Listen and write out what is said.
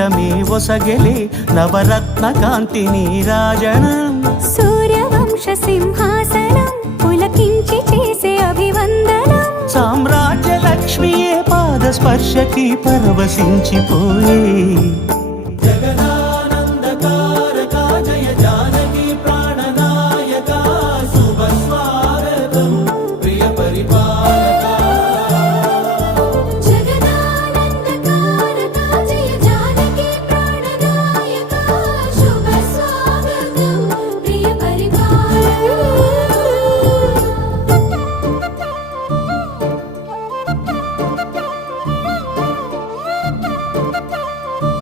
పట్టమే ఒసగెలే నవరత్న కాంతి నీరాజనం సూర్యవంశ సింహాసనం పులకించి చేసే అభివందనం సామ్రాజ్య లక్ష్మియే పాద స్పర్శకి పరవశించిపోయే